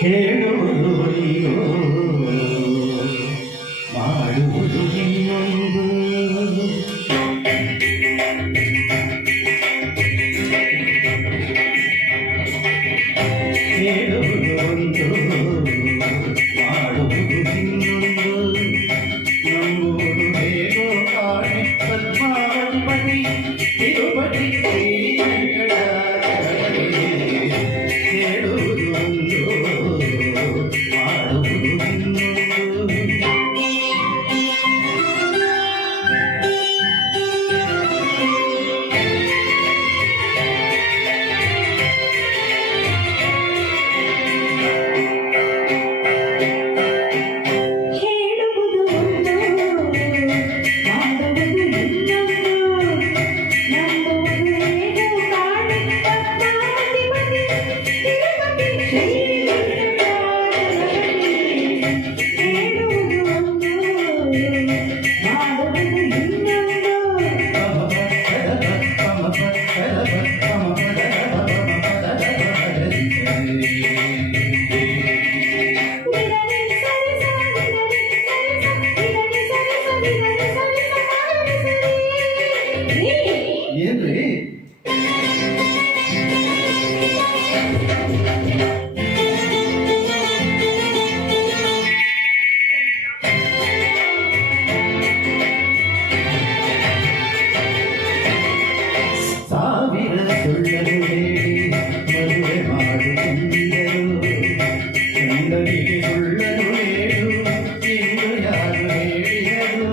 ಹೇಳುವುದು ಮಾಡುವುದು ಇನ್ನೊಂದು. ಹೇಳುವುದು ಒಂದು ಮಾಡುವುದು ಇನ್ನೊಂದು. ನಂಬುವುದು ಹೇಗೋ ಕಾಣೆ ಪದ್ಮಾವತಿ ತಿರುಪತಿ ಹೇಳುವುದು ಒಂದು ಮಾಡುವುದು ಇನ್ನೊಂದು. ಏನ್ರಿ ಸಾವಿರ ಸುಳ್ಳರು ಹೇಳಿ ಮದುವೆ ಮಾಡುತ್ತಿದ್ದರು. ಗಂಡನಿಗೆ ಸುಳ್ಳರು ಹೇಳು ಎಂದು ಯಾರು ಹೇಳಿದರು?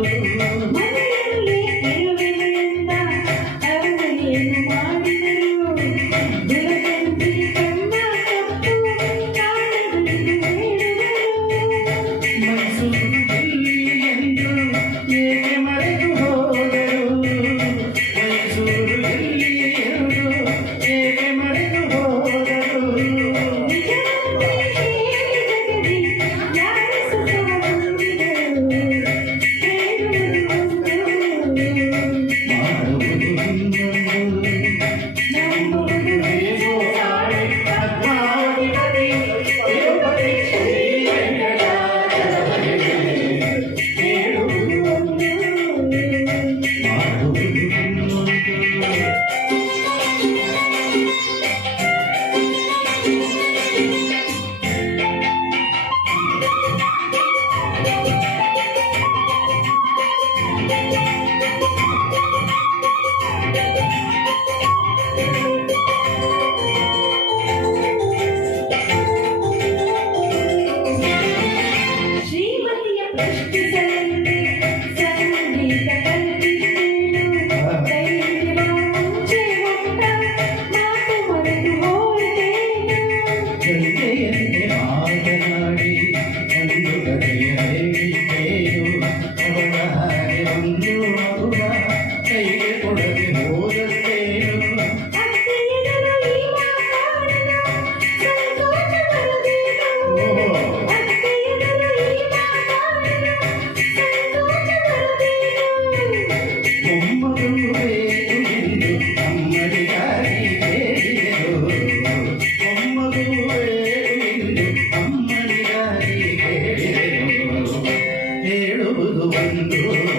ಹೇಳುವುದು ಒಂದು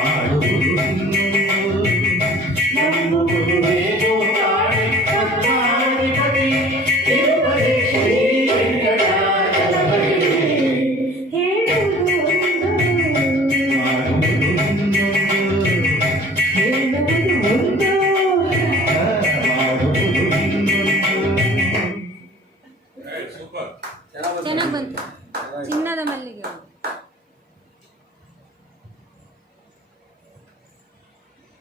ಮಾಡುವುದು ಇನ್ನೊಂದು. ನಂಬುವುದು ಹೇಗೋ ಕಾಣೆ ಪದ್ಮಾವತಿ ತಿರುಪತಿ ಶ್ರೀ ವೆಂಕಟಾಚಲಪತಿ ಹೇಳುವುದು ಒಂದು ಮಾಡುವುದು ಇನ್ನೊಂದು. ಹೇಳುವುದು ಒಂದು ಮಾಡುವುದು ಇನ್ನೊಂದು. ಚೆನ್ನಾಗಿ ಬಂತು ಚಿನ್ನದ ಮಲ್ಲಿಗೆ.